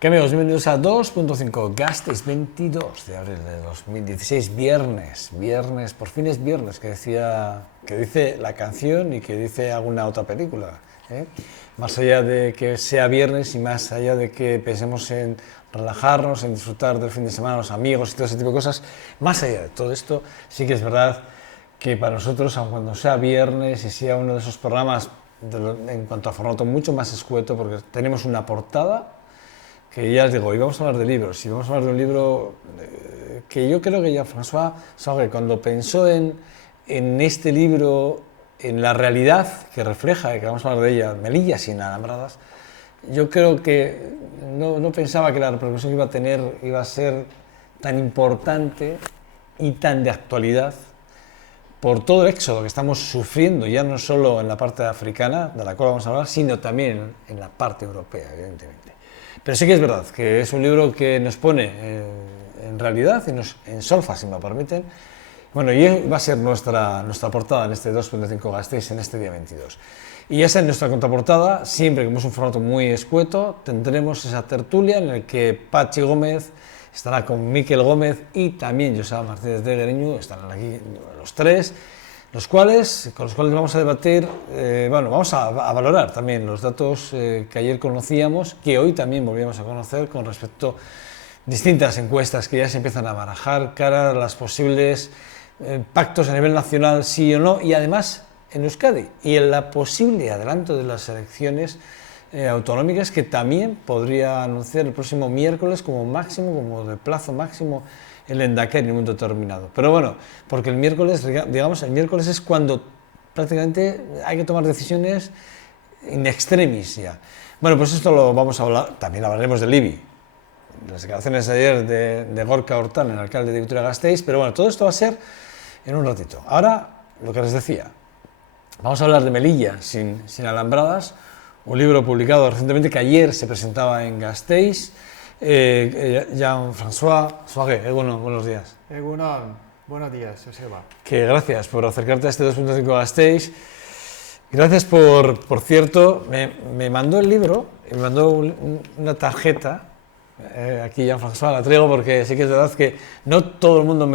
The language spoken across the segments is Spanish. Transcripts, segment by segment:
¿Qué amigos? Bienvenidos a 2.5 Gasteiz 22 de abril de 2016, viernes, por fin es viernes, que dice la canción y que dice alguna otra película, ¿eh? Más allá de que sea viernes y más allá de que pensemos en relajarnos, en disfrutar del fin de semana, los amigos y todo ese tipo de cosas, más allá de todo esto, sí que es verdad que para nosotros, aun cuando sea viernes y sea uno de esos programas en cuanto a formato mucho más escueto, porque tenemos una portada que ya os digo, hoy vamos a hablar de libros, y vamos a hablar de un libro que yo creo que Jean-François Sauré, cuando pensó en este libro, en la realidad que refleja, que vamos a hablar de ella, Melillas inalambradas, yo creo que no pensaba que la repercusión que iba a tener iba a ser tan importante y tan de actualidad por todo el éxodo que estamos sufriendo, ya no solo en la parte africana, de la cual vamos a hablar, sino también en la parte europea, evidentemente. Pero sí que es verdad que es un libro que nos pone en realidad y nos ensolfa, si me permiten. Bueno, y va a ser nuestra portada en este 2.5 Gasteiz en este día 22. Y esa es nuestra contraportada, siempre que es un formato muy escueto, tendremos esa tertulia en la que Patxi Gómez estará con Miquel Gómez y también Joseba Martínez de Guereñu, estarán aquí los tres, con los cuales vamos a debatir, vamos a valorar también los datos que ayer conocíamos, que hoy también volvíamos a conocer con respecto a distintas encuestas que ya se empiezan a barajar cara a las posibles pactos a nivel nacional, sí o no, y además en Euskadi, y en la posible adelanto de las elecciones autonómicas que también podría anunciar el próximo miércoles como máximo, como de plazo máximo, el Lehendakari en un momento determinado. Pero bueno, porque el miércoles es cuando prácticamente hay que tomar decisiones in extremis ya. Bueno, pues esto lo vamos a hablar, también hablaremos del IBI, las declaraciones de ayer de Gorka Hortán, el alcalde de Vitoria-Gasteiz, pero bueno, todo esto va a ser en un ratito. Ahora, lo que les decía, vamos a hablar de Melillas sin alambradas, un libro publicado recientemente que ayer se presentaba en Gasteiz. Jean-François Sauré, buenos días. Buenos días, Joseba. Que gracias por acercarte a este 2.5 Gasteiz. Gracias por cierto, me mandó el libro, me mandó una tarjeta. Aquí Jean-François la traigo porque sí que es verdad que no todo el mundo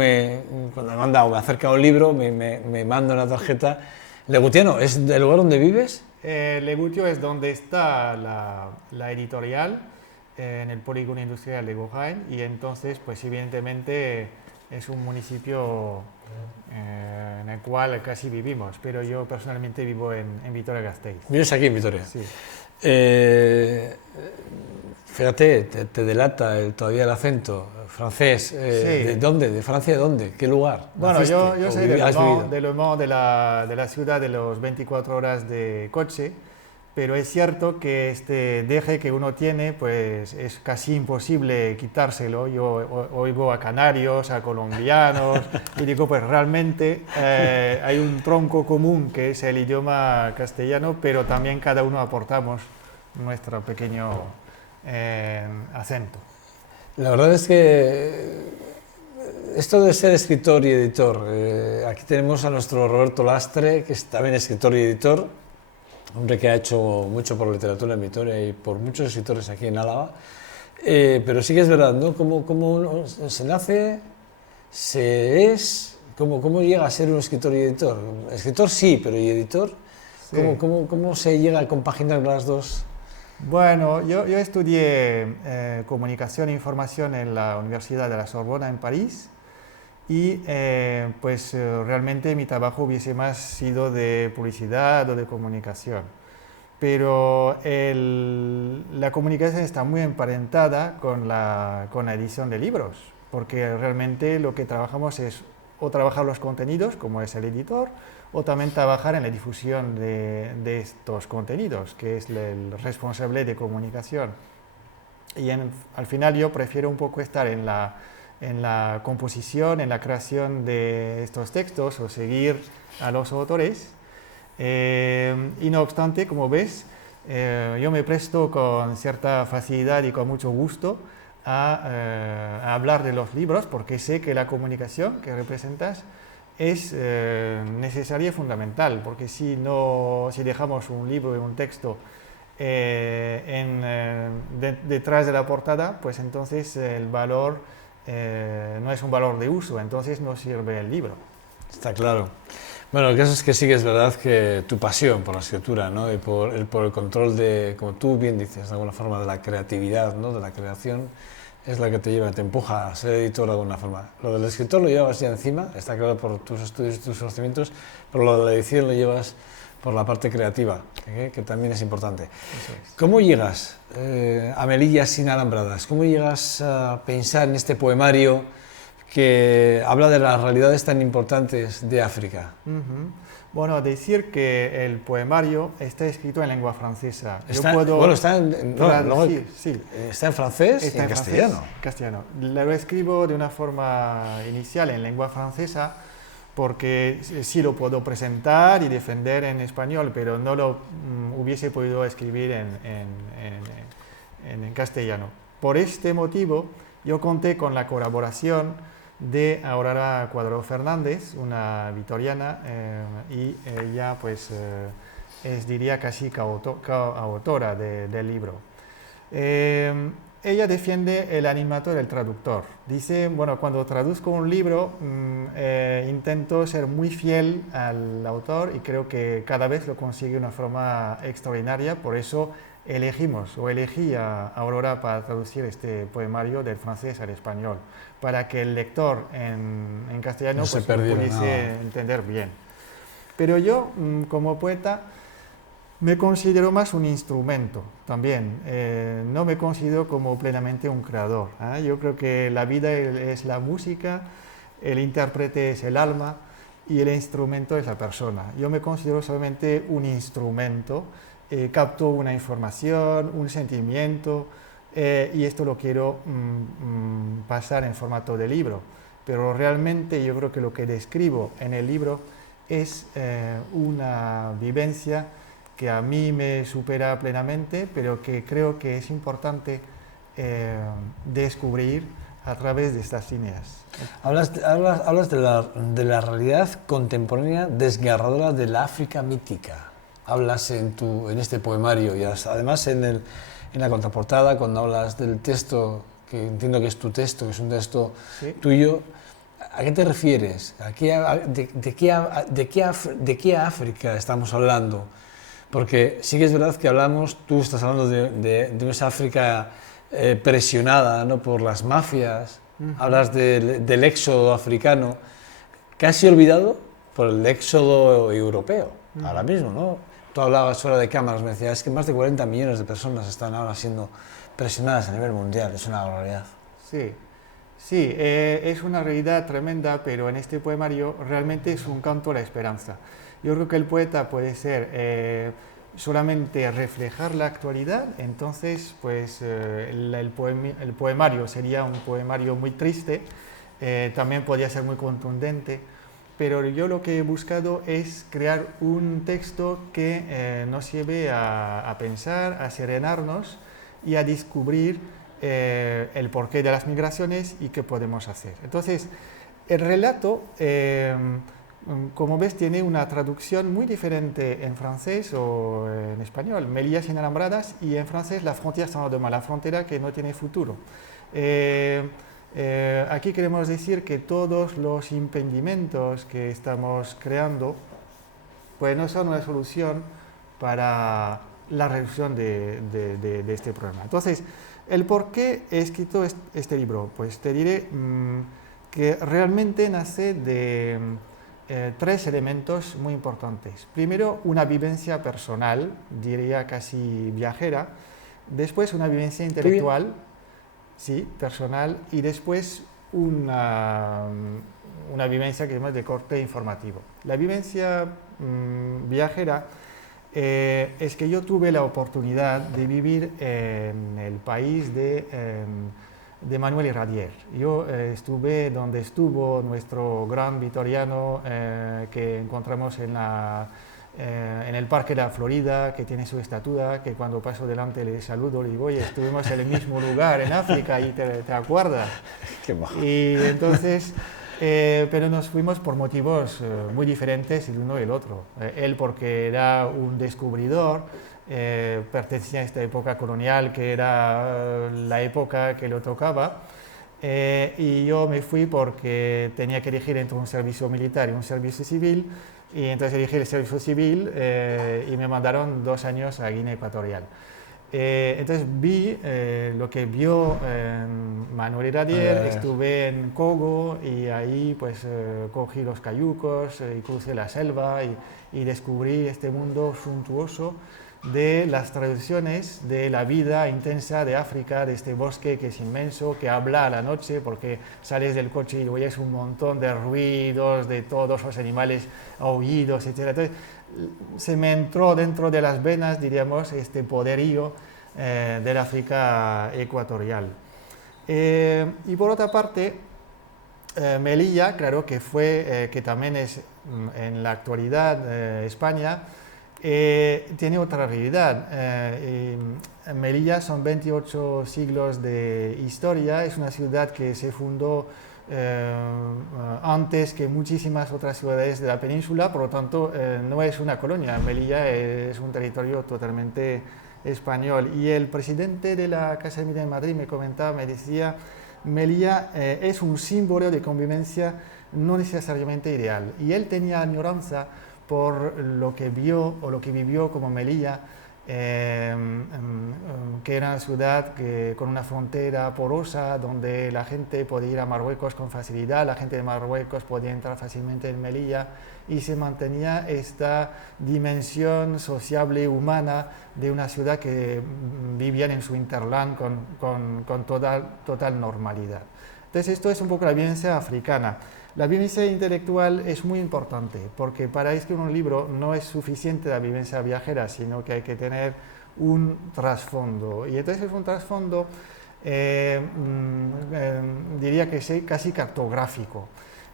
cuando me manda o me acerca un libro, me manda una tarjeta. Legutiano, ¿es el lugar donde vives? Legutio es donde está la editorial, en el polígono industrial de Gojaén, y entonces, pues evidentemente es un municipio en el cual casi vivimos, pero yo personalmente vivo en Vitoria-Gasteiz. ¿Vives aquí en Vitoria? Sí. Fíjate, te delata todavía el acento francés. Sí. ¿De dónde? ¿De Francia de dónde? ¿Qué lugar? Bueno, yo soy de Le Mans, de la ciudad de los 24 horas de coche, pero es cierto que este deje que uno tiene, pues es casi imposible quitárselo. Yo oigo a canarios, a colombianos, y digo, pues realmente hay un tronco común que es el idioma castellano, pero también cada uno aportamos nuestro pequeño acento. La verdad es que esto de ser escritor y editor, aquí tenemos a nuestro Roberto Lastre, que es también escritor y editor, hombre que ha hecho mucho por la literatura en Vitoria y por muchos escritores aquí en Álava, pero sí que es verdad, ¿no? ¿Cómo uno se nace, cómo llega a ser un escritor y editor? Escritor sí, pero ¿y editor? Sí. ¿Cómo se llega a compaginar las dos? Bueno, yo estudié comunicación e información en la Universidad de la Sorbona en París, y realmente mi trabajo hubiese más sido de publicidad o de comunicación. Pero la comunicación está muy emparentada con la edición de libros, porque realmente lo que trabajamos es o trabajar los contenidos, como es el editor, o también trabajar en la difusión de estos contenidos, que es el responsable de comunicación. Y al final yo prefiero un poco estar en la composición, en la creación de estos textos, o seguir a los autores. Y no obstante, como ves, yo me presto con cierta facilidad y con mucho gusto a hablar de los libros, porque sé que la comunicación que representas es necesaria y fundamental, porque si dejamos un libro y un texto detrás de la portada, pues entonces el valor no es un valor de uso, entonces no sirve el libro. Está claro. Bueno, el caso es que sí que es verdad que tu pasión por la escritura, ¿no? Y por el control de, como tú bien dices, de alguna forma, de la creatividad, ¿no? De la creación, es la que te lleva, te empuja a ser editor de alguna forma. Lo del escritor lo llevas ya encima, está claro por tus estudios y tus conocimientos, pero lo de la edición lo llevas por la parte creativa, que también es importante. Eso es. ¿Cómo llegas a Melillas sin alambradas? ¿Cómo llegas a pensar en este poemario que habla de las realidades tan importantes de África? Bueno, decir que el poemario está escrito en lengua francesa. Está, Yo puedo bueno, está en, no, traducir, sí. Está en francés y Está en en castellano. francés, castellano. Lo escribo de una forma inicial en lengua francesa porque sí lo puedo presentar y defender en español, pero no lo hubiese podido escribir en castellano. Por este motivo, yo conté con la colaboración de Aurora Cuadro Fernández, una vitoriana, y ella pues es, diría, casi coautora del libro. Ella defiende el animato del traductor. Dice, bueno, cuando traduzco un libro intento ser muy fiel al autor y creo que cada vez lo consigue de una forma extraordinaria, por eso elegí a Aurora para traducir este poemario del francés al español, para que el lector en castellano no pues, lo pudiese entender bien. Pero yo, como poeta, me considero más un instrumento también, no me considero como plenamente un creador. Yo creo que la vida es la música, el intérprete es el alma y el instrumento es la persona. Yo me considero solamente un instrumento, capto una información, un sentimiento y esto lo quiero pasar en formato de libro. Pero realmente yo creo que lo que describo en el libro es una vivencia que a mí me supera plenamente, pero que creo que es importante descubrir a través de estas líneas. Hablas de la realidad contemporánea desgarradora de la África mítica. Hablas en este poemario y además en la contraportada, cuando hablas del texto, que entiendo que es tu texto, que es un texto tuyo, ¿a qué te refieres? ¿De qué África estamos hablando? Porque sí que es verdad que tú estás hablando de esa África presionada, ¿no?, por las mafias, hablas del éxodo africano, casi olvidado por el éxodo europeo, ahora mismo, ¿no? Tú hablabas fuera de cámaras, me decías, es que más de 40 millones de personas están ahora siendo presionadas a nivel mundial, es una barbaridad. Sí, es una realidad tremenda, pero en este poemario realmente es un canto a la esperanza. Yo creo que el poeta puede ser solamente reflejar la actualidad, entonces pues el poemario sería un poemario muy triste, también podría ser muy contundente, pero yo lo que he buscado es crear un texto que nos lleve a pensar, a serenarnos y a descubrir el porqué de las migraciones y qué podemos hacer. Entonces, el relato, como ves, tiene una traducción muy diferente en francés o en español. Melillas sin alambradas, y en francés la frontière sans lendemain, la frontera que no tiene futuro. Aquí queremos decir que todos los impedimentos que estamos creando pues no son una solución para la resolución de este problema. Entonces, ¿el por qué he escrito este libro? Pues te diré que realmente nace de tres elementos muy importantes. Primero, una vivencia personal, diría casi viajera. Después, una vivencia intelectual, sí, personal. Y después, una vivencia que llamamos de corte informativo. La vivencia viajera es que yo tuve la oportunidad de vivir en el país de Manuel Irradier. Yo estuve donde estuvo nuestro gran vitoriano que encontramos en el Parque de la Florida, que tiene su estatua, que cuando paso delante le saludo, le digo, oye, estuvimos en el mismo lugar en África y te acuerdas. Qué bajo. Y entonces, pero nos fuimos por motivos muy diferentes el uno y el otro. Él porque era un descubridor, pertenecía a esta época colonial, que era la época que lo tocaba. Y yo me fui porque tenía que elegir entre un servicio militar y un servicio civil, y entonces elegí el servicio civil y me mandaron 2 años a Guinea Ecuatorial. Entonces vi lo que vio Manuel Iradier, estuve en Cogo y ahí pues cogí los cayucos y crucé la selva y descubrí este mundo suntuoso de las tradiciones de la vida intensa de África, de este bosque que es inmenso, que habla a la noche porque sales del coche y oyes un montón de ruidos, de todos los animales aullidos, etc. Entonces, se me entró dentro de las venas, diríamos, este poderío del África ecuatorial. Y por otra parte, Melilla, claro que fue, que también es en la actualidad España, tiene otra realidad. Melilla son 28 siglos de historia, es una ciudad que se fundó antes que muchísimas otras ciudades de la península, por lo tanto no es una colonia. Melilla es un territorio totalmente español. Y el presidente de la Casa de Miria en Madrid me comentaba, me decía, Melilla es un símbolo de convivencia no necesariamente ideal. Y él tenía añoranza por lo que vio o lo que vivió como Melilla, que era una ciudad con una frontera porosa donde la gente podía ir a Marruecos con facilidad, la gente de Marruecos podía entrar fácilmente en Melilla y se mantenía esta dimensión sociable humana de una ciudad que vivían en su hinterland con total normalidad. Entonces esto es un poco la vivencia africana. La vivencia intelectual es muy importante porque para escribir un libro no es suficiente la vivencia viajera, sino que hay que tener un trasfondo. Y entonces es un trasfondo, diría que es casi cartográfico.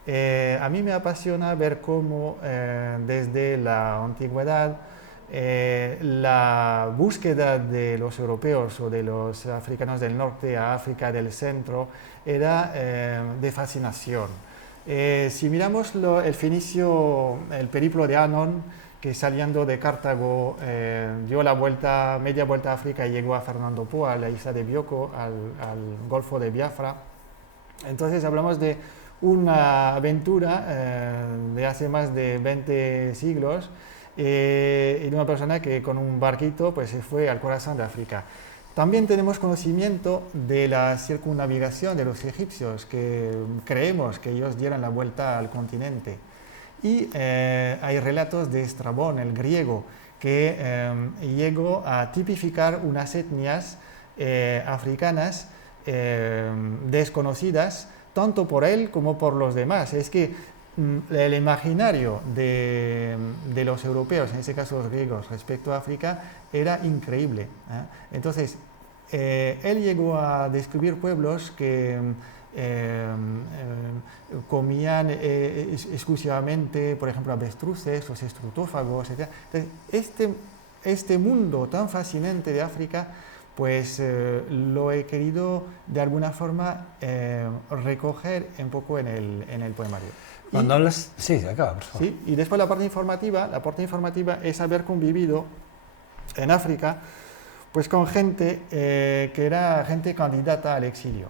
A mí me apasiona ver cómo desde la antigüedad la búsqueda de los europeos o de los africanos del norte a África del centro era de fascinación. Si miramos el periplo de Anon, que saliendo de Cartago dio media vuelta a África y llegó a Fernando Po, a la isla de Bioko, al Golfo de Biafra. Entonces hablamos de una aventura de hace más de 20 siglos y de una persona que con un barquito pues, se fue al corazón de África. También tenemos conocimiento de la circunnavigación de los egipcios, que creemos que ellos dieron la vuelta al continente. Y hay relatos de Estrabón, el griego, que llegó a tipificar unas etnias africanas desconocidas, tanto por él como por los demás. Es que el imaginario de los europeos, en este caso los griegos, respecto a África, era increíble. Entonces, él llegó a describir pueblos que comían exclusivamente, por ejemplo, avestruces, los estrutófagos, etc. Entonces, este mundo tan fascinante de África, pues lo he querido de alguna forma recoger un poco en el poemario. Cuando hablas... Sí, acaba, por favor. Sí, y después la parte informativa es haber convivido en África pues con gente que era gente candidata al exilio.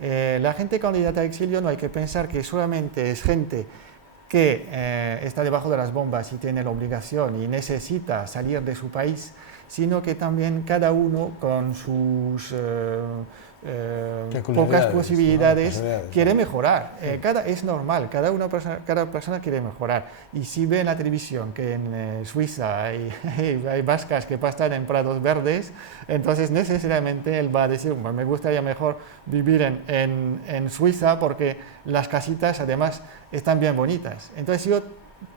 La gente candidata al exilio no hay que pensar que solamente es gente que está debajo de las bombas y tiene la obligación y necesita salir de su país, sino que también cada uno con sus pocas posibilidades quiere mejorar. Es normal, cada persona quiere mejorar. Y si ve en la televisión que en Suiza hay vascas que pastan en prados verdes, entonces necesariamente él va a decir, bueno, me gustaría mejor vivir en Suiza porque las casitas además están bien bonitas. Entonces yo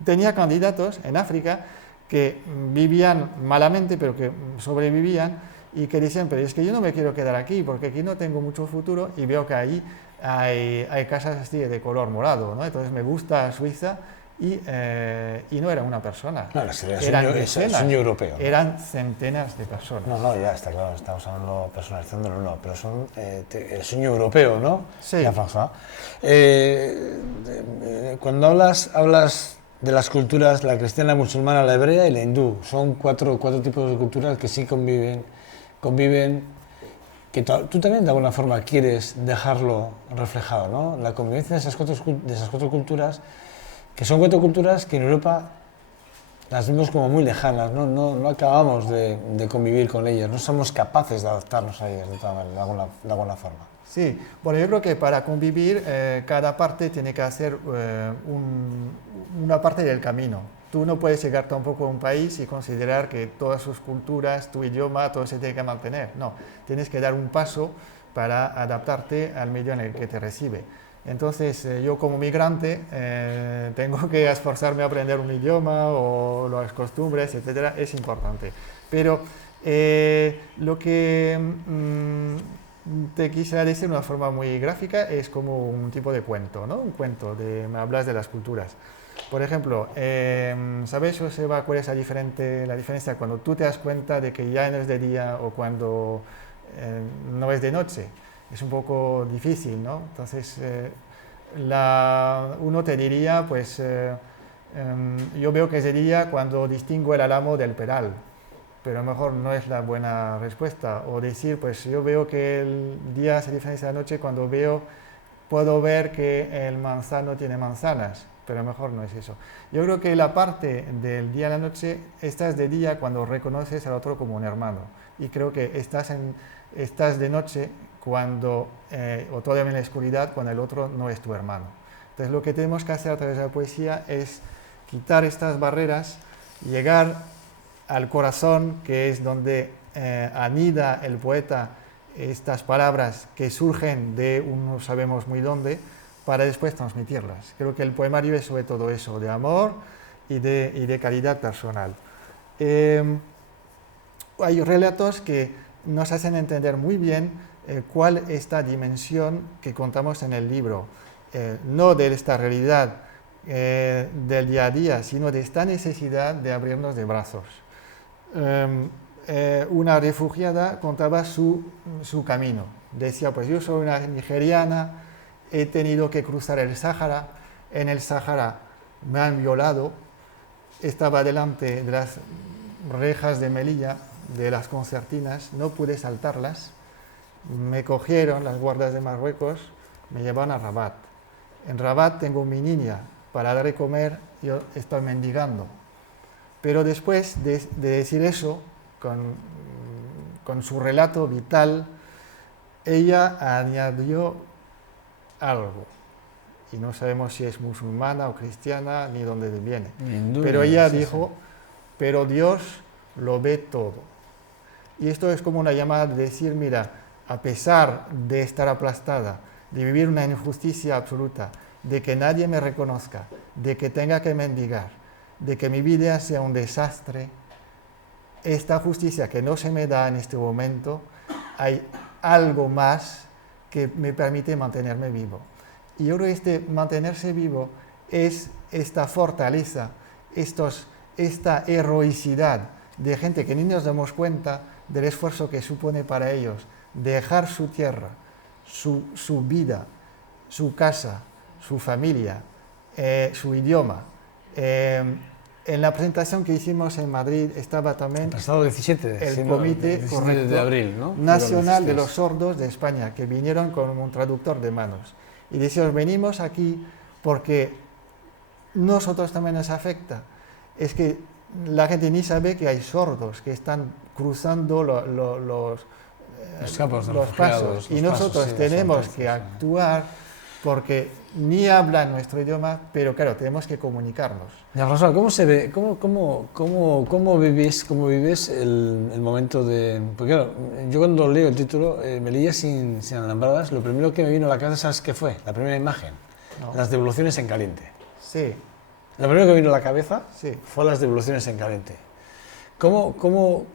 tenía candidatos en África que vivían malamente pero que sobrevivían y que decían, pero es que yo no me quiero quedar aquí porque aquí no tengo mucho futuro y veo que ahí hay casas así de color morado, ¿no? Entonces me gusta Suiza y no era una persona, claro, eran el sueño europeo, ¿no? Eran centenas de personas. No, ya está claro, estamos hablando personalizándolo, no, pero son el sueño europeo, ¿no? Sí. Cuando hablas de las culturas, la cristiana, la musulmana, la hebrea y la hindú. Son cuatro tipos de culturas que sí conviven, que tú también de alguna forma quieres dejarlo reflejado, ¿no? La convivencia de esas cuatro culturas, que son cuatro culturas que en Europa las vemos como muy lejanas, ¿no? No acabamos de convivir con ellas, no somos capaces de adaptarnos a ellas de alguna forma. Sí, bueno, yo creo que para convivir cada parte tiene que hacer una parte del camino. Tú no puedes llegar tampoco a un país y considerar que todas sus culturas, tu idioma, todo se tiene que mantener. No, tienes que dar un paso para adaptarte al medio en el que te recibe. Entonces, yo como migrante tengo que esforzarme a aprender un idioma o las costumbres, etcétera, es importante. Pero lo que te quisiera decir de una forma muy gráfica es como un tipo de cuento, ¿no? Un cuento, me hablas de las culturas. Por ejemplo, ¿sabes, Joseba, cuál es la diferencia cuando tú te das cuenta de que ya no es de día o cuando no es de noche? Es un poco difícil, ¿no? Entonces, uno te diría, pues, yo veo que es de día cuando distingo el álamo del peral, pero a lo mejor no es la buena respuesta. O decir, pues, yo veo que el día se diferencia de la noche cuando puedo ver que el manzano tiene manzanas, pero a lo mejor no es eso. Yo creo que la parte del día a la noche, esta es de día cuando reconoces al otro como un hermano. Y creo que estás de noche cuando, o todavía en la oscuridad, cuando el otro no es tu hermano. Entonces lo que tenemos que hacer a través de la poesía es quitar estas barreras, llegar al corazón, que es donde anida el poeta estas palabras que surgen de no sabemos muy dónde, para después transmitirlas. Creo que el poemario es sobre todo eso, de amor y de calidad personal. Hay relatos que nos hacen entender muy bien cuál es esta dimensión que contamos en el libro, no de esta realidad del día a día, sino de esta necesidad de abrirnos de brazos. Una refugiada contaba su camino. Decía, pues yo soy una nigeriana, he tenido que cruzar el Sáhara, en el Sáhara me han violado, estaba delante de las rejas de Melilla, de las concertinas, no pude saltarlas, me cogieron las guardias de Marruecos, me llevaron a Rabat. En Rabat tengo mi niña, para dar de comer yo estoy mendigando. Pero después de decir eso, con su relato vital, ella añadió algo. Y no sabemos si es musulmana o cristiana, ni dónde viene. Pero ella dijo, pero Dios lo ve todo. Y esto es como una llamada de decir, mira, a pesar de estar aplastada, de vivir una injusticia absoluta, de que nadie me reconozca, de que tenga que mendigar, de que mi vida sea un desastre, esta justicia que no se me da en este momento, hay algo más que me permite mantenerme vivo. Y yo creo que este mantenerse vivo es esta fortaleza, esta heroicidad de gente que ni nos damos cuenta del esfuerzo que supone para ellos dejar su tierra, su vida, su casa, su familia, su idioma. En la presentación que hicimos en Madrid estaba también el pasado 17, el Comité 17 de abril, ¿no? Nacional de los Sordos de España, que vinieron con un traductor de manos. Y decíamos, venimos aquí porque nosotros también nos afecta. Es que la gente ni sabe que hay sordos que están cruzando los campos de los pasos. Y nosotros sí, tenemos que actuar porque ni hablan nuestro idioma, pero claro, tenemos que comunicarnos. Ya, François, ¿cómo se ve, cómo vives el momento de...? Porque claro, yo cuando leo el título, Melilla sin alambradas, lo primero que me vino a la cabeza, ¿sabes qué fue? La primera imagen, no. Las devoluciones en caliente. Sí. Lo primero que vino a la cabeza sí. fue las devoluciones en caliente. ¿Cómo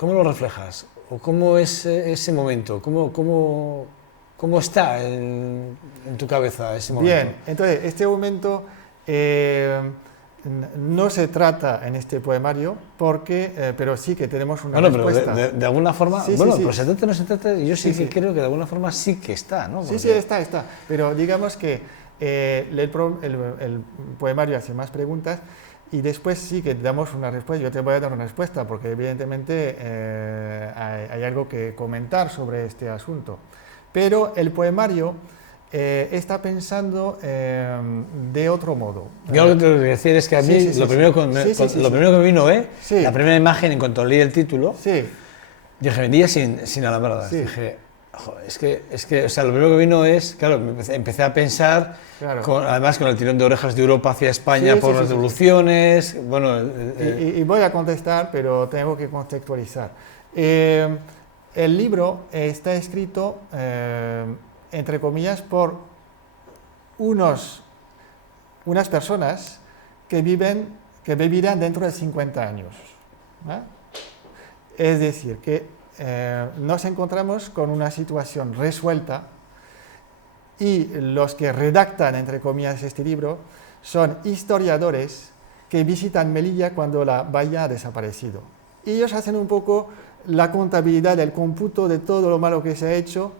lo reflejas? ¿O cómo es ese momento? ¿Cómo está en tu cabeza ese momento? Bien, entonces, este momento no se trata en este poemario, pero sí que tenemos una respuesta. Pero de alguna forma, sí, bueno, sí, pero sí. se trata o no se trata, yo sí que creo que de alguna forma sí que está, ¿no? Porque... Sí, está, pero digamos que El poemario hace más preguntas y después sí que damos una respuesta. Yo te voy a dar una respuesta porque evidentemente hay algo que comentar sobre este asunto. Pero el poemario está pensando de otro modo. Yo lo que te quiero decir es que a mí lo primero que me vino, la primera imagen en cuanto leí el título, dije, vendía sin alambradas. Sí. Dije, es que, o sea, lo primero que vino es, claro, empecé a pensar, Claro. además con el tirón de orejas de Europa hacia España por las devoluciones, bueno... Y voy a contestar, pero tengo que contextualizar. El libro está escrito, entre comillas, por unas personas que vivirán dentro de 50 años. ¿Eh? Es decir, que nos encontramos con una situación resuelta y los que redactan, entre comillas, este libro son historiadores que visitan Melilla cuando la valla ha desaparecido. Y ellos hacen un poco la contabilidad, el cómputo de todo lo malo que se ha hecho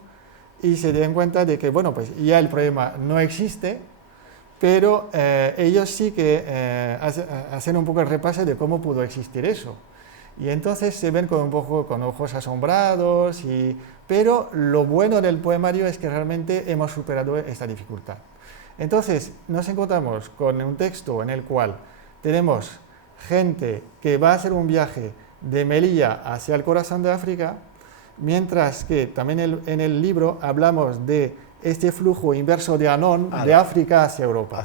y se dan cuenta de que, bueno, pues ya el problema no existe, pero ellos sí que hacen un poco el repaso de cómo pudo existir eso. Y entonces se ven con un poco con ojos asombrados, pero lo bueno del poemario es que realmente hemos superado esta dificultad. Entonces nos encontramos con un texto en el cual tenemos gente que va a hacer un viaje de Melilla hacia el corazón de África, mientras que también en el libro hablamos de este flujo inverso de Anón, de África hacia Europa.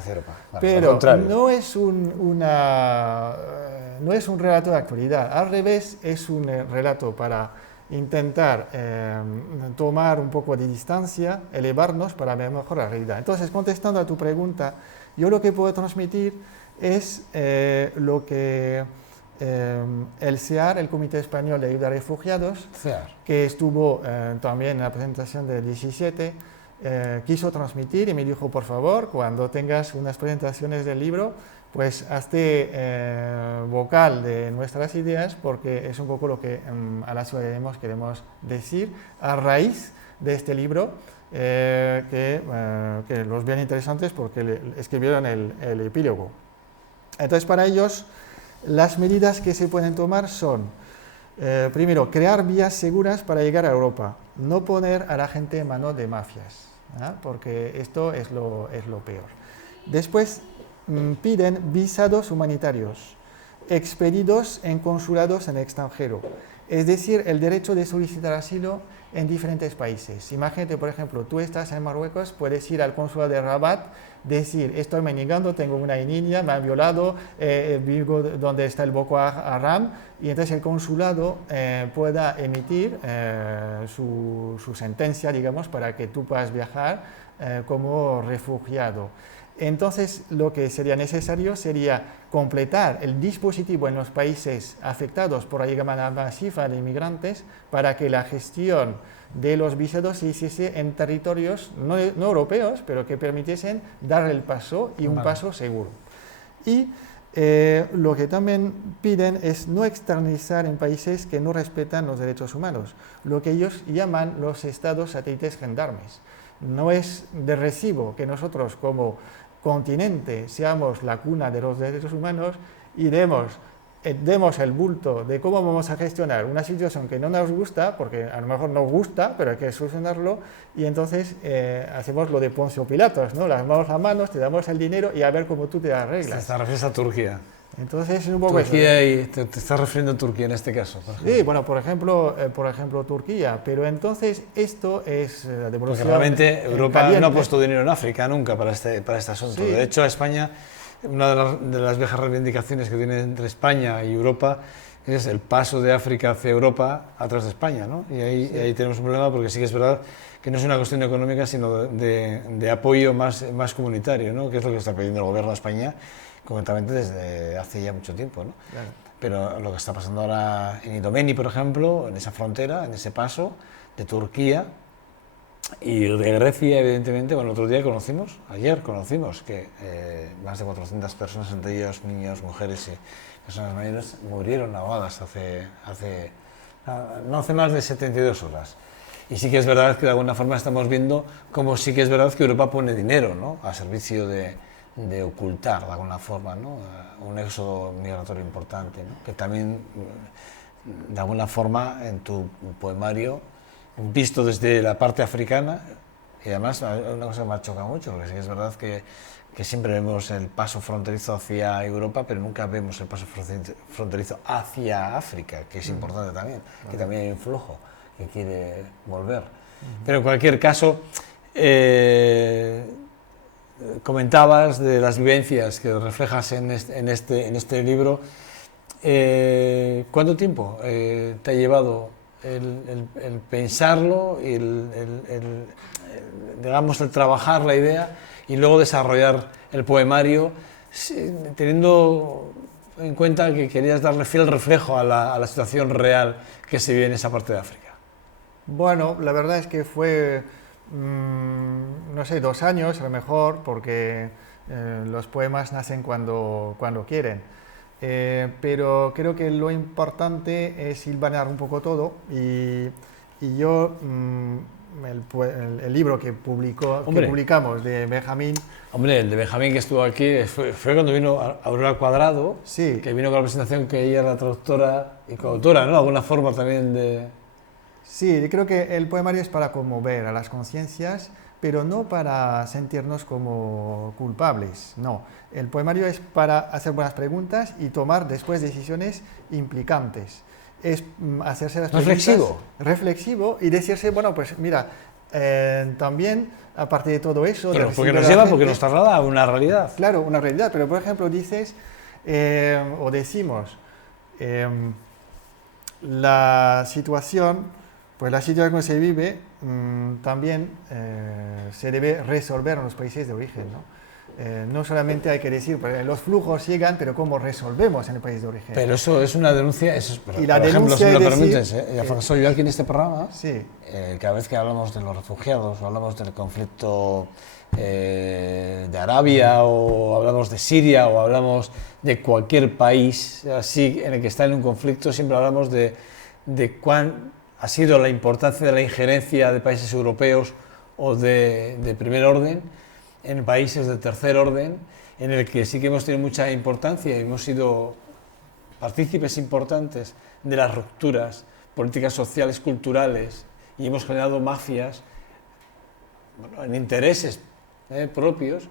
Vale, pero no es un relato de actualidad, al revés, es un relato para intentar tomar un poco de distancia, elevarnos para ver mejor la realidad. Entonces, contestando a tu pregunta, yo lo que puedo transmitir es lo que el CEAR, el Comité Español de Ayuda a Refugiados, que estuvo también en la presentación del 17, quiso transmitir y me dijo, por favor, cuando tengas unas presentaciones del libro, pues hazte vocal de nuestras ideas, porque es un poco lo que a la ciudadanía queremos decir a raíz de este libro, que los vean interesantes porque escribieron el epílogo. Entonces, para ellos, las medidas que se pueden tomar son, primero, crear vías seguras para llegar a Europa, no poner a la gente en manos de mafias, porque esto es lo peor. Después, piden visados humanitarios expedidos en consulados en el extranjero, es decir, el derecho de solicitar asilo en diferentes países. Imagínate, por ejemplo, tú estás en Marruecos, puedes ir al consulado de Rabat, decir, estoy mendigando, tengo una niña, me han violado, vivo donde está el Boko Haram, y entonces el consulado pueda emitir su sentencia, digamos, para que tú puedas viajar como refugiado. Entonces, lo que sería necesario sería completar el dispositivo en los países afectados por la llegada masiva de inmigrantes para que la gestión de los visados se hiciese en territorios no europeos, pero que permitiesen dar el paso y un paso seguro. Y lo que también piden es no externalizar en países que no respetan los derechos humanos, lo que ellos llaman los estados satélites gendarmes. No es de recibo que nosotros como continente seamos la cuna de los derechos humanos y demos el bulto de cómo vamos a gestionar una situación que no nos gusta, porque a lo mejor nos gusta, pero hay que solucionarlo, y entonces hacemos lo de Poncio Pilatos, ¿no? Lavamos las manos, te damos el dinero y a ver cómo tú te arreglas. Te refieres a Turquía. Entonces es un poco Turquía eso, ¿no? Te estás refiriendo a Turquía en este caso. Sí, bueno, por ejemplo Turquía, pero entonces esto es la devolución. Porque realmente Europa caliente. no ha puesto dinero en África nunca para este asunto. Sí. De hecho, a España, una de las viejas reivindicaciones que tiene entre España y Europa es el paso de África hacia Europa atrás de España, ¿no? Y ahí tenemos un problema porque sí que es verdad que no es una cuestión económica, sino de apoyo más comunitario, ¿no? Que es lo que está pidiendo el gobierno de España, concretamente desde hace ya mucho tiempo, ¿no? Claro. Pero lo que está pasando ahora en Idomeni, por ejemplo, en esa frontera, en ese paso de Turquía y de Grecia, evidentemente, bueno, el otro día ayer conocimos que más de 400 personas, entre ellos niños, mujeres y personas mayores, murieron ahogadas no hace más de 72 horas. Y sí que es verdad que de alguna forma estamos viendo cómo sí que es verdad que Europa pone dinero, ¿no?, a servicio de ocultar de alguna forma, ¿no?, un éxodo migratorio importante, ¿no?, que también de alguna forma en tu poemario, visto desde la parte africana, y además una cosa que me choca mucho, porque sí que es verdad que siempre vemos el paso fronterizo hacia Europa, pero nunca vemos el paso fronterizo hacia África, que es importante también, que también hay un flujo que quiere volver. Pero en cualquier caso, comentabas de las vivencias que reflejas en este libro. ¿Cuánto tiempo te ha llevado el pensarlo y digamos, el trabajar la idea y luego desarrollar el poemario, teniendo en cuenta que querías darle fiel reflejo a la situación real que se vive en esa parte de África? Bueno, la verdad es que fue, no sé, 2 años a lo mejor, porque los poemas nacen cuando quieren. Pero creo que lo importante es hilvanar un poco todo y yo, el libro que publicamos de Benjamín... Hombre, el de Benjamín que estuvo aquí fue cuando vino Aurora Cuadrado, sí, que vino con la presentación, que ella era traductora y coautora, ¿no?, de alguna forma también de... Sí, creo que el poemario es para conmover a las conciencias, pero no para sentirnos como culpables, no. El poemario es para hacer buenas preguntas y tomar después decisiones implicantes. Es hacerse las preguntas... Reflexivo y decirse, bueno, pues mira, también, aparte de todo eso... Pero porque nos lleva, porque nos traslada a una realidad. Claro, una realidad, pero por ejemplo dices, o decimos, la situación... Pues la situación que se vive también se debe resolver en los países de origen, ¿no? No solamente hay que decir, pues, los flujos llegan, pero ¿cómo resolvemos en el país de origen? Pero eso es una denuncia, eso es, y la por ejemplo, si me lo permites, decir, yo aquí en este programa, sí. Cada vez que hablamos de los refugiados, o hablamos del conflicto de Arabia, o hablamos de Siria, o hablamos de cualquier país así en el que está en un conflicto, siempre hablamos de cuán ha sido la importancia de la injerencia de países europeos o de primer orden en países de tercer orden, en el que sí que hemos tenido mucha importancia y hemos sido partícipes importantes de las rupturas políticas sociales, culturales, y hemos generado mafias, bueno, en intereses propios.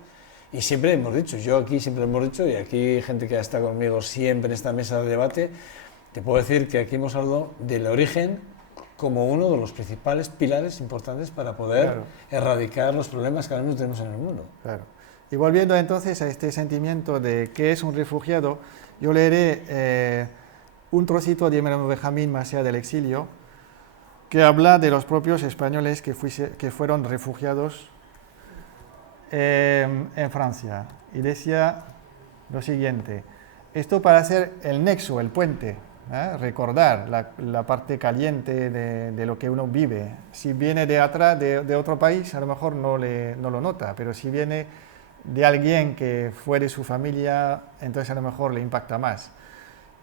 Y siempre hemos dicho, yo aquí siempre hemos dicho, y aquí gente que está conmigo siempre en esta mesa de debate, te puedo decir que aquí hemos hablado del origen como uno de los principales pilares importantes para poder erradicar los problemas que ahora mismo tenemos en el mundo. Claro. Y volviendo entonces a este sentimiento de qué es un refugiado, yo leeré un trocito de Benjamín más allá del exilio, que habla de los propios españoles que fueron refugiados en Francia. Y decía lo siguiente: esto para hacer el nexo, el puente, recordar la parte caliente de lo que uno vive. Si viene de atrás, de otro país, a lo mejor no lo nota, pero si viene de alguien que fue de su familia, entonces a lo mejor le impacta más.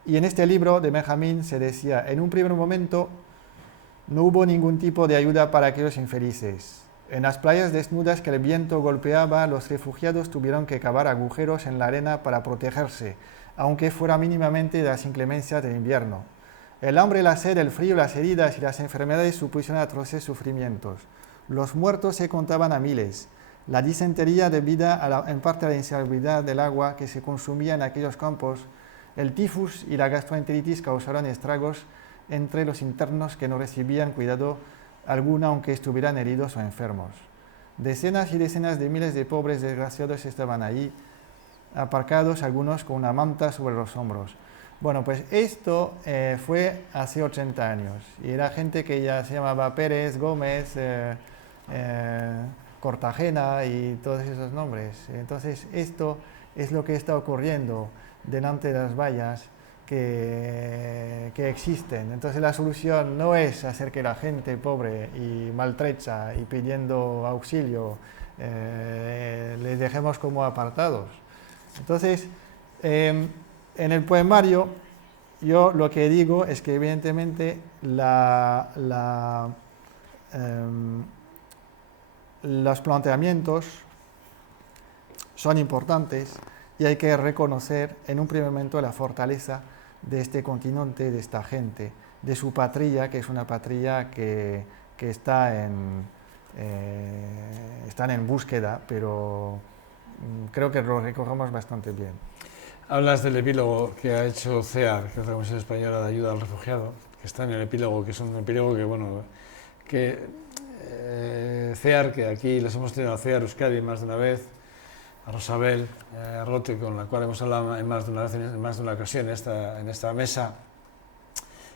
Y en este libro de Benjamín se decía, en un primer momento no hubo ningún tipo de ayuda para aquellos infelices. En las playas desnudas que el viento golpeaba, los refugiados tuvieron que cavar agujeros en la arena para protegerse, aunque fuera mínimamente de las inclemencias del invierno. El hambre, la sed, el frío, las heridas y las enfermedades supusieron atroces sufrimientos. Los muertos se contaban a miles. La disentería debida en parte a la insalubridad del agua que se consumía en aquellos campos, el tifus y la gastroenteritis causaron estragos entre los internos que no recibían cuidado alguno aunque estuvieran heridos o enfermos. Decenas y decenas de miles de pobres desgraciados estaban ahí, aparcados, algunos con una manta sobre los hombros. Bueno, pues esto fue hace 80 años y era gente que ya se llamaba Pérez, Gómez, Cortagena y todos esos nombres. Entonces esto es lo que está ocurriendo delante de las vallas que existen. Entonces la solución no es hacer que la gente pobre y maltrecha y pidiendo auxilio les dejemos como apartados. Entonces, en el poemario, yo lo que digo es que evidentemente la los planteamientos son importantes y hay que reconocer en un primer momento la fortaleza de este continente, de esta gente, de su patria, que es una patria que están en búsqueda, pero creo que lo recorremos bastante bien. Hablas del epílogo que ha hecho CEAR, que es la Comisión Española de Ayuda al Refugiado, que está en el epílogo, que es un epílogo que, bueno, que CEAR, que aquí les hemos tenido a CEAR Euskadi más de una vez, a Rosabel Rote, con la cual hemos hablado en más de una vez, en más de una ocasión en esta mesa.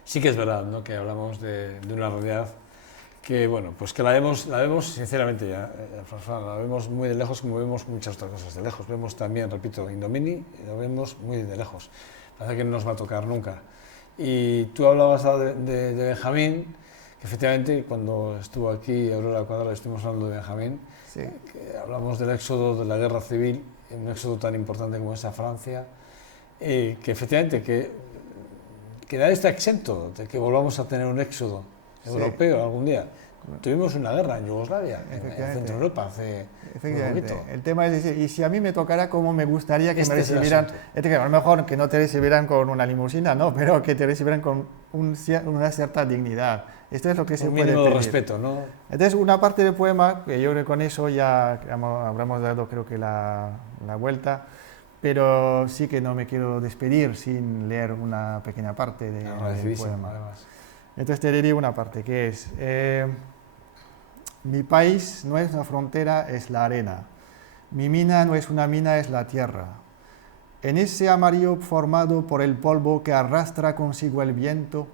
Sí que es verdad, ¿no?, que hablamos de una realidad que, bueno, pues que la vemos sinceramente ya, François, la vemos muy de lejos, como vemos muchas otras cosas de lejos. Vemos también, repito, Indomini, lo vemos muy de lejos. Parece que no nos va a tocar nunca. Y tú hablabas de Benjamín, que efectivamente cuando estuvo aquí Aurora Cuadrado estuvimos hablando de Benjamín, Sí. que hablamos del éxodo de la guerra civil, un éxodo tan importante como es a Francia, y que efectivamente que nadie está exento de que volvamos a tener un éxodo europeo algún día. Tuvimos una guerra en Yugoslavia, en Centro Europa, hace un poquito. El tema es decir, y si a mí me tocara, ¿cómo me gustaría que me recibieran? Es que a lo mejor que no te recibieran con una limusina, no, pero que te recibieran con una cierta dignidad. Esto es lo que se puede pedir. Un mínimo de respeto, ¿no? Entonces, una parte del poema, que yo creo que con eso ya habremos dado, creo que la vuelta, pero sí que no me quiero despedir sin leer una pequeña parte del poema. Además. Entonces te diría una parte que es, mi país no es una frontera, es la arena. Mi mina no es una mina, es la tierra. En ese amarillo formado por el polvo que arrastra consigo el viento,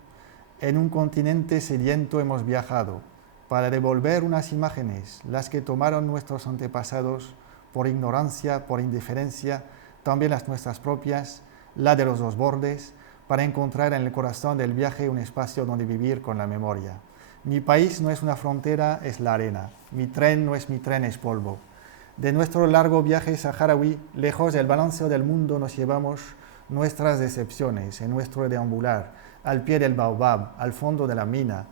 en un continente sediento hemos viajado para devolver unas imágenes, las que tomaron nuestros antepasados por ignorancia, por indiferencia, también las nuestras propias, la de los dos bordes, para encontrar en el corazón del viaje un espacio donde vivir con la memoria. Mi país no es una frontera, es la arena. Mi tren no es mi tren, es polvo. De nuestro largo viaje saharaui, lejos del balance del mundo, nos llevamos nuestras decepciones en nuestro deambular, al pie del baobab, al fondo de la mina.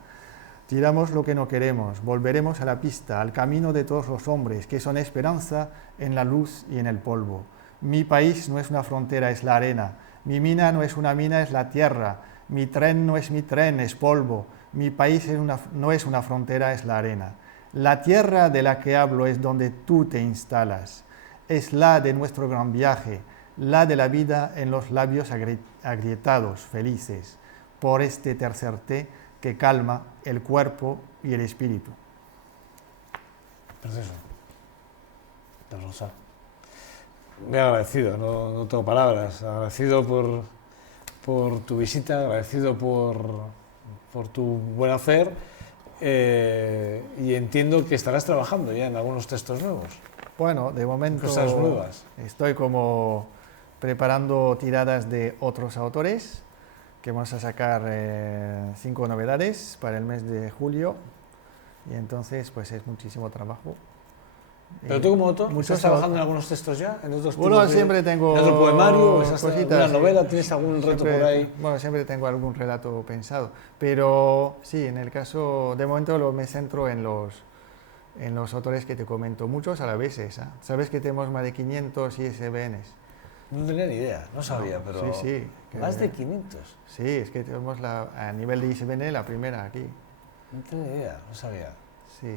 Tiramos lo que no queremos, volveremos a la pista, al camino de todos los hombres, que son esperanza en la luz y en el polvo. Mi país no es una frontera, es la arena. Mi mina no es una mina, es la tierra. Mi tren no es mi tren, es polvo. Mi país no es una frontera, es la arena. La tierra de la que hablo es donde tú te instalas. Es la de nuestro gran viaje, la de la vida en los labios agrietados, felices, por este tercer té que calma el cuerpo y el espíritu. Precioso. De Rosa. Muy agradecido, no tengo palabras. Agradecido por tu visita, agradecido por tu buen hacer, y entiendo que estarás trabajando ya en algunos textos nuevos. Bueno, de momento Cosas nuevas. Estoy como preparando tiradas de otros autores, que vamos a sacar 5 novedades para el mes de julio, y entonces pues es muchísimo trabajo. Pero tú como autor, ¿estás trabajando en algunos textos ya? ¿En otros siempre tengo ¿en otro poemario? cositas, ¿Una novela? ¿Tienes algún reto por ahí? Bueno, siempre tengo algún relato pensado. Pero sí, en el caso, de momento me centro en los autores que te comento. Muchos a la vez, ¿eh? Sabes que tenemos más de 500 ISBNs. No tenía ni idea, no sabía, pero sí. Más de 500. Sí, es que tenemos a nivel de ISBN la primera aquí. No tenía ni idea, no sabía. Sí.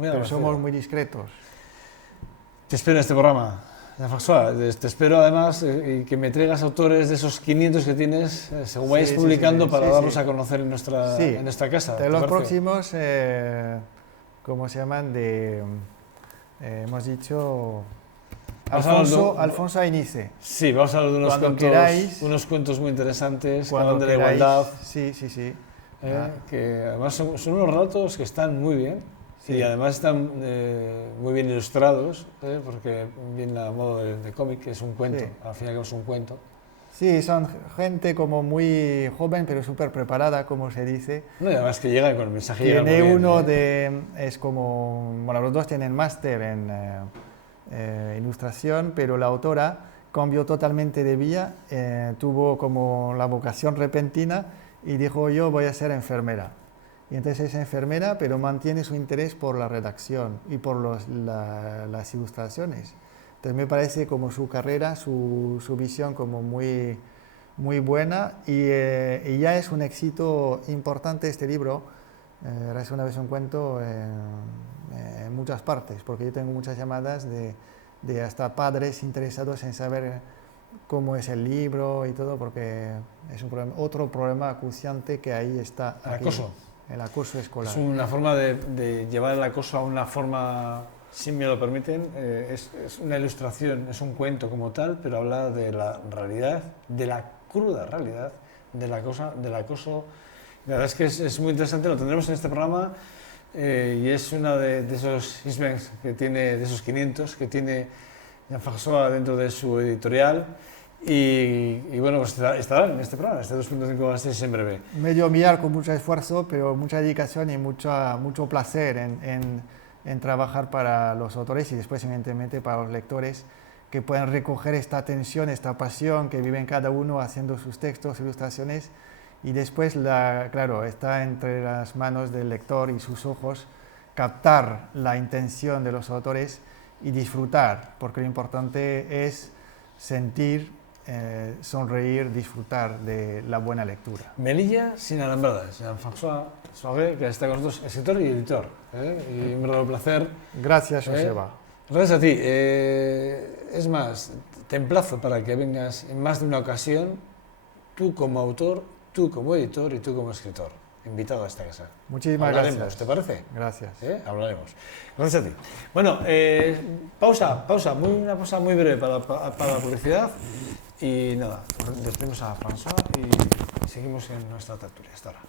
Pero somos muy discretos. Te espero en este programa, François. Te espero además que me traigas autores de esos 500 que tienes, según vayas publicando, para darlos a conocer en nuestra casa. De los próximos, ¿cómo se llaman? Hemos dicho Alfonso Ainice. Sí, vamos a hablar de unos cuentos muy interesantes que hablan de la igualdad. Sí. Que además son unos relatos que están muy bien. Sí. Y además están muy bien ilustrados, porque viene a modo de cómic, que es un cuento, al final es un cuento. Sí, son gente como muy joven, pero súper preparada, como se dice. No, y además que llegan con el mensaje. Tiene uno es como, bueno, los dos tienen máster en ilustración, pero la autora cambió totalmente de vía, tuvo como la vocación repentina y dijo, yo voy a ser enfermera. y entonces es enfermera, pero mantiene su interés por la redacción y por las ilustraciones. Entonces me parece como su carrera, su visión como muy, muy buena y ya es un éxito importante este libro. Es una vez un cuento en muchas partes, porque yo tengo muchas llamadas de hasta padres interesados en saber cómo es el libro y todo, porque es un otro problema acuciante que ahí está. El acoso. El acoso escolar. Es una forma de llevar el acoso a una forma, si me lo permiten, es una ilustración, es un cuento como tal, pero habla de la realidad, de la cruda realidad del acoso. La verdad es que es muy interesante, lo tendremos en este programa y es uno de esos icebergs que tiene, de esos 500 que tiene Jean-François dentro de su editorial. Y bueno, pues estarán en este programa, este 2.5 Gasteiz en breve. Medio millar con mucho esfuerzo, pero mucha dedicación y mucho placer en trabajar para los autores y después, evidentemente, para los lectores que puedan recoger esta tensión, esta pasión que viven cada uno haciendo sus textos, ilustraciones. Y después, claro, está entre las manos del lector y sus ojos captar la intención de los autores y disfrutar, porque lo importante es sentir, sonreír, disfrutar de la buena lectura. Melilla sin alambradas, Jean-François Soagué, que está con nosotros, escritor y editor. Y un verdadero placer. Gracias, Joseba. Gracias a ti. Es más, te emplazo para que vengas en más de una ocasión, tú como autor, tú como editor y tú como escritor, invitado a esta casa. Muchísimas gracias. ¿Te parece? Gracias. Hablaremos. Gracias a ti. Bueno, una pausa muy breve para la publicidad y nada, despedimos a François y seguimos en nuestra tertulia. Hasta ahora.